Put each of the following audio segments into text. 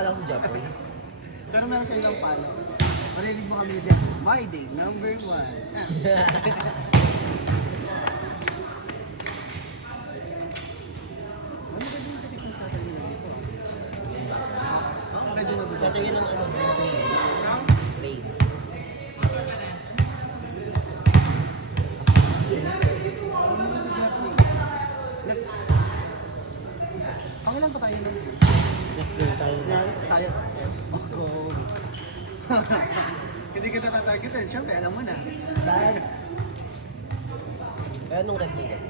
Akala ko si Jeffrey. Pero meron siya ilang palo. Marinig mo kami dyan. My day, number 1. Ano ba din katik ng Saturday na dito? Medyo na dito. Saturday ng ano, rain. Let's... Ang ilan pa tayo nun? Next game tayo. Yan, tayo. Oh, go. Hindi kita tatargetin. Siyempre, alam mo na. Dahil. Kaya nung red mo yan.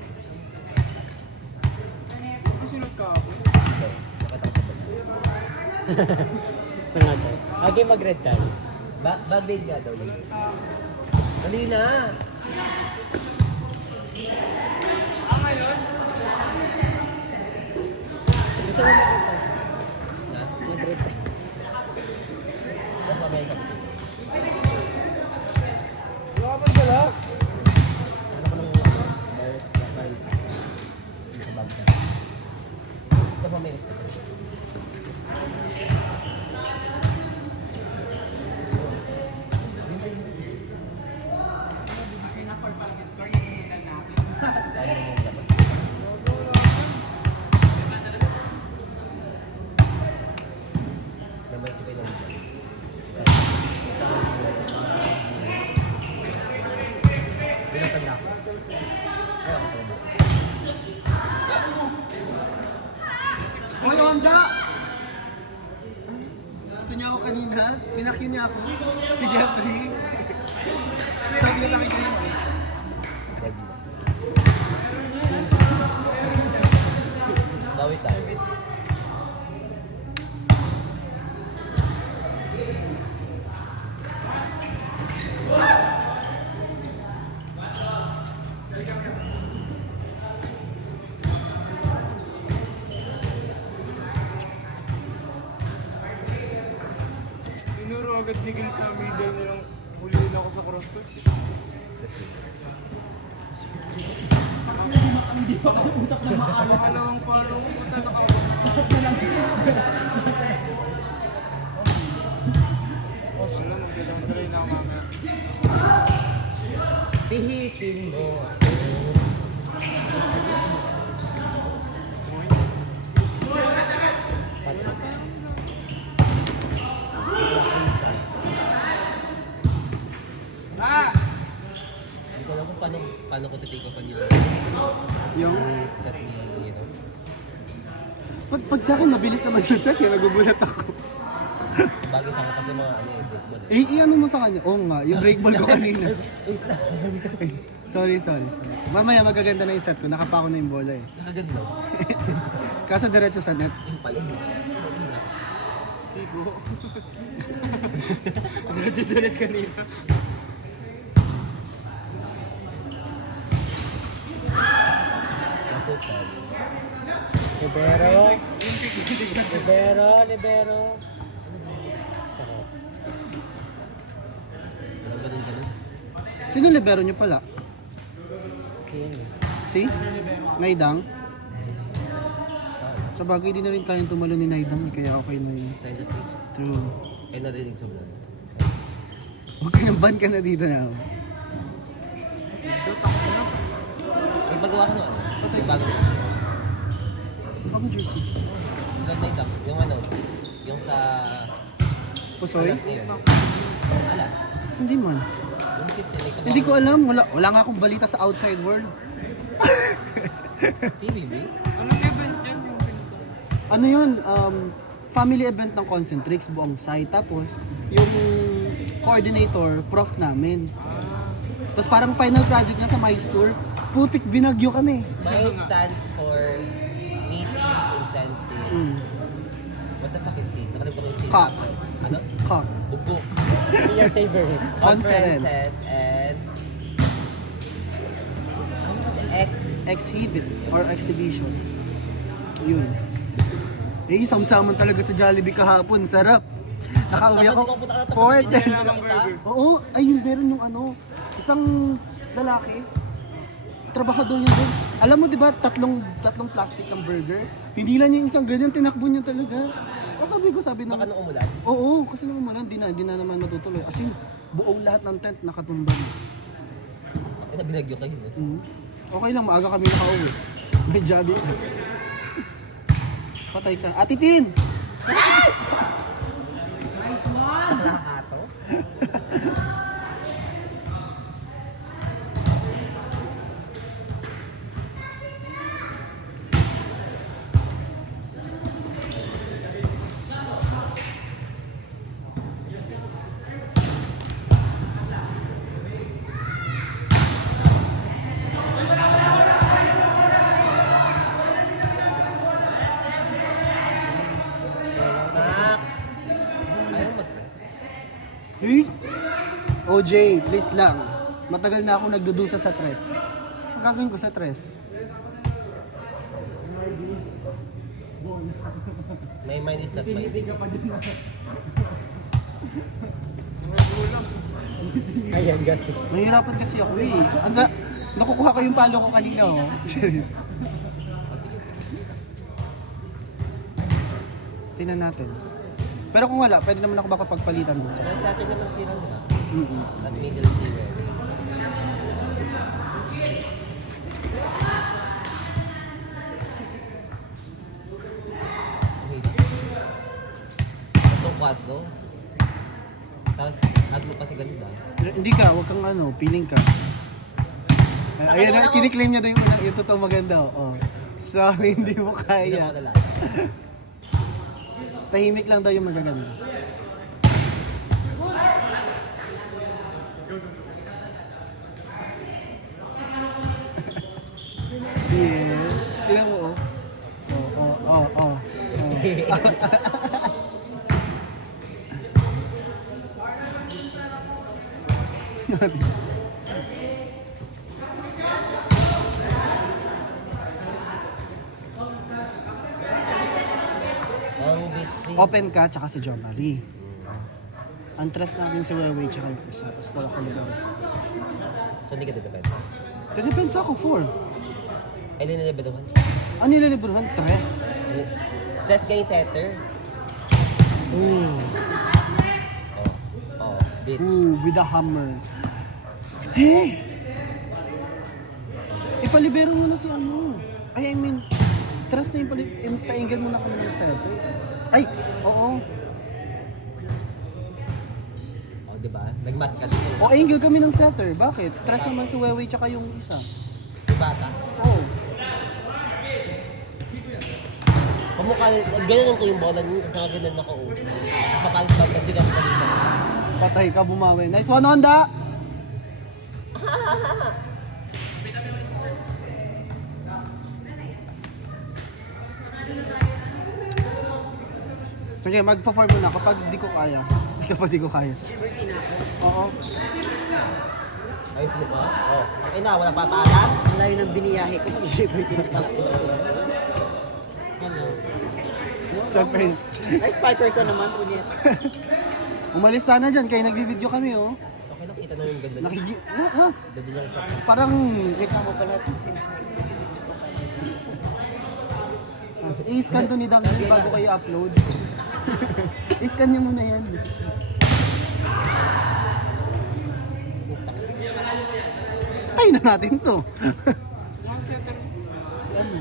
Susunod ka ako. Okay, nakatapos ba? Nangatay. Okay, mag-red tayo. Bag day nga daw yun. Dali na! Gusto mo mag-red tayo? Na? Mag-red tayo. Ba't mamaya ka kasi? Wala ka pala? Ano ko nung bar, lakay. Hindi sa bag ka. Ba't mamaya ka kasi? Kaya mo yung dapat. Namay ko kayo lang dyan. Binatanda ko. Kaya ako kayo ba? Hoy, Wanda! Ito niya ako kanina. Pinakyan niya ako. Si Jeffrey. Sabi niya sa akin kanina. Red ba? Bawi tayo. Tinuro agad ni Gil sa middle nilang huliin ako sa crosscut. Hindi pa kayo usap na maayos. Pangalawang palo ko puta naka... Sila magkatang try na ako mamaya. Pihitin mo ako. Hindi ko alam kung paano ko titake off yung Yung... set ni Hero. Pag sa akin, mabilis naman yung set. Kaya nagugulat ako. Bagay sa akin kasi mga ano eh, breakball eh. Ano mo sa kanya? Oo nga, yung break ball ko kanina. Sorry. Mamaya magaganda na yung set ko. Nakapa ko na yung bola eh. Nakaganda. Kaso diretso sa net. Yung pala. Pigo. Diretso sa net kanina. Kasi sad. Libero. Libero. Ganun. Sino libero nyo pala? Yun. Si? Naidang? Sa bagay, di na rin kayang tumalo ni Naidang. Kaya okay na yun. Signs of freedom. True. Ay narinig sa vlog. Huwag ka ban ka na dito na. May magawa ko ng ano. Yung bago na. Bago jersey. Sila na ito. Yung ano. Yung sa... Pusoy? Alas na yun. Alas. Hindi man. Yung kit na ito. Hindi ko alam. Wala nga akong balita sa outside world. PBB? Anong event yan yung pinito? Ano yun? Family event ng Concentrix, buong site. Tapos, yung coordinator, prof namin. Tapos parang final project niya sa Miles Tour, putik binagyo kami. MICE stands for Meetings Incentive. What the fuck is it? Nakalimutan ko yung shit. COP. Ano? COP. Bugok. Your favorite. Conference. Conferences and... Ano kasi? Exhibit or exhibition. Yun. Eh, samsaman talaga sa Jollibee kahapon. Sarap. Nakauwi ako. Fourth. Oo, ayun, meron yung ano. Isang lalaki. Trabahador niya doon. Alam mo, di ba, tatlong plastic ng burger? Hindi lang yung isang ganyan, tinakbo niya talaga. Sabi sabi ng... Baka nung umulan. Oo, kasi nung umulan, di na naman matutuloy. As in, buong lahat ng tent nakatumbang. Ay, nabinagyo kayo. No? Okay lang, maaga kami nakauwi. May jabi. Patay ka. Ate Tin! Nakakato. Nak! Ayaw mag-dress. Eh? OJ, please lang. Matagal na ako nagdudusa sa tres. Ang gagawin ko sa tres? My mind is not my thing. Ayan, gastos. Mahirapan kasi ako eh. Nakukuha ko yung palo ko kanina oh. Tingnan natin. Pero kung wala, pwede naman ako makapagpalitan doon sa... Kaya sa atin naman sira, di ba? Mm-mm. Mas middle zero. Itong quadro. Tapos, add mo pa sa ganun ba? Hindi ka, wag kang ano, feeling ka. Ayun na, kiniklaim niya daw yung unang ito to maganda oh. Sorry, hindi mo Hindi kaya. ako dala. Tahimik lang daw yung magaganda. Yeah. Tingnan mo oh. Oh. Ang between. Open ka, tsaka si John Marie. Ang trust natin si Weiwei tsaka yung isa. Tapos wala ko na isa. So, hindi ka didepende. Depends ako, 4. Ay, linilibaduhan. Ano nililiburuhan? Tres. Test kayo setter. Ooh. Oh, bitch. Ooh, with a hammer. Hey! Ipalibero mo na si ano. I mean, trust na yung pa-angle mo na kami ng setter. Ay, oo. Oh, di ba? Nag-mat ka dito. O, angle kami ng setter. Bakit? Trust naman si Weiwei tsaka yung isa. Di bata. Oo. Pamukha, gano'n ko yung bola niyo, tapos nakaganon ako. Tapos papalit ba, nagdigas ka dito. Patay ka, bumawi. Nice one, Honda! Sige, mag-perform muna kapag di ko kaya. Kapag di ko kaya. Oo. Ayos mo ba? Oh, ang ina, wala papaalam. Ang layo ng biniyahe ko, mag-liberty na pala. Hello. Siyempre. Ay, spiker ko naman, punyet. Umalis sana dyan, kaya nagbibideo kami, oh. Okay lang, kita na yung ganda niya. Ganda lang sa... Parang, Kasama pala natin si i-scan to ni Dangdil bago kayo upload. I-scan niyo muna yan. Ay na natin to. Si ano?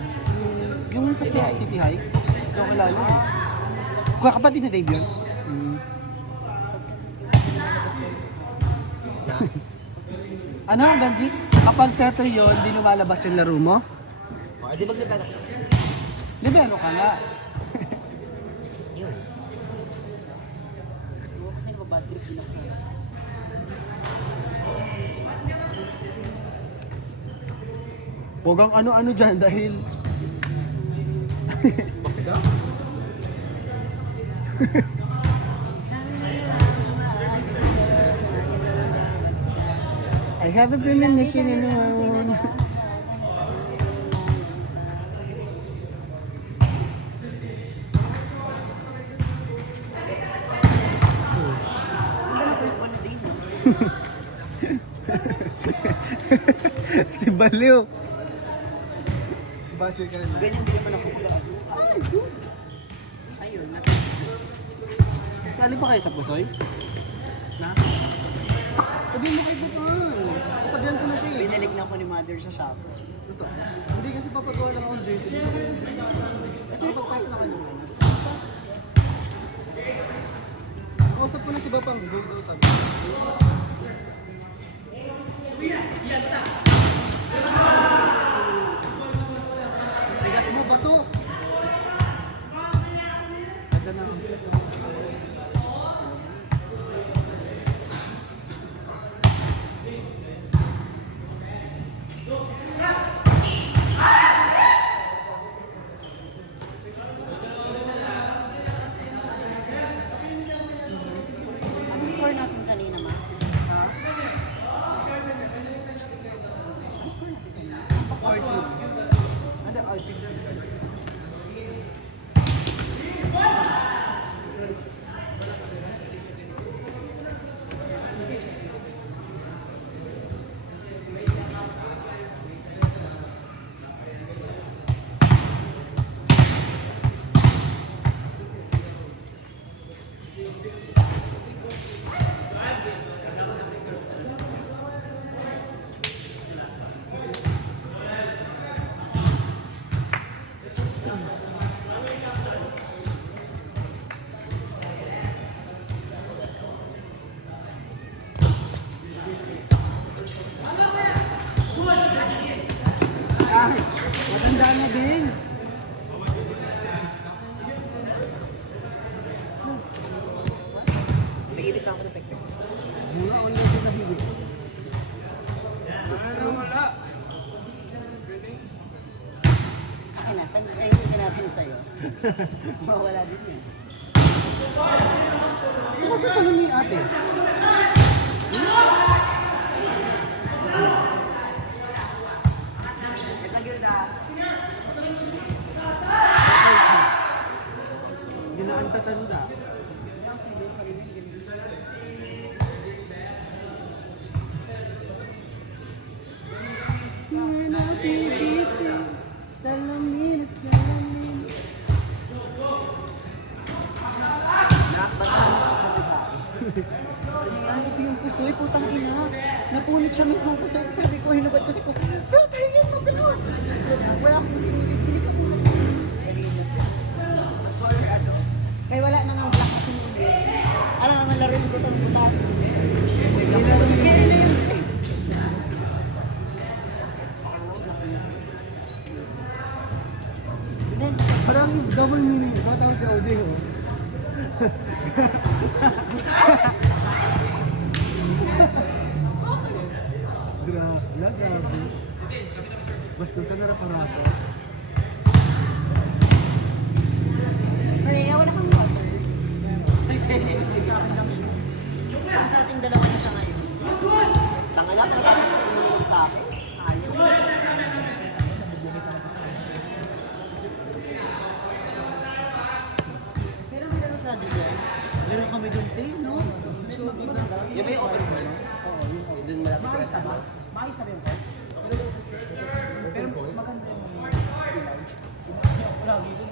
Yung sa City High. Yung wala yun. Kuha kapatid ni Dave yun. Ano, Benji? Kapag setter yun, di lumalabas yung laro mo? Oh, di maglipad ako. Libero ka nga. Yun. Huwag ang ano-ano dyan dahil... I have a premonition in one. Si Baliw. Basher ka na. Ganyan din naman ako mag-aano. Ay, good. Ayun, natin. Sali pa kayo sa Pusoy? Na? Sabihin mo kay Butol. Sabihan ko na siya eh. Binalig na ako ni mother sa shop. Ito. Hindi kasi papagawa lang akong jersey. Kasi papas na kanya. Kausap ko na si Bapang. Gold daw sabi. Tigas mo ba to? Ganda na ang set. Anong score natin kanina, ma? Ha? 40. Ano, ay, 50. Ay, matanda na din. Nag-ibig lang ako ng pekpek. Mura ako lang din nahigit. Akin na, ayusin natin sa'yo. Mawala din yan. Ano sa tanong ni ate? Ginaan sa tanda. Salamin, salamin. Ano ito yung pusoy? Putang ina. Napunit siya mismo ang pusoy. Sabi ko, hinubad ko sa ko. Pero tayo yan, mabalaw. Wala akong sinulit. Pili ka muna. Sorry, ano? Kaya wala na nga black kasi muna. Alam naman laro yung butang-butas. Carry na yun. Then, Parang is double meaning. Kataw si OJ ho. Grabe. Basta sa naraparato. Maria, wala kang water. Sa akin lang siya. Sa ating dalawa na siya ngayon. Tanga lang, nakakapagulong sa akin. Ayaw. Pero may laro sa radyo yan. Laro kami doon, tayo, no? So, diba? Yan ba yung open mo, no? Oo, yun. Doon malapit ka Maayos na ba? Maayos na ba yung card? Pero maganda yung ilaw. Lagi doon.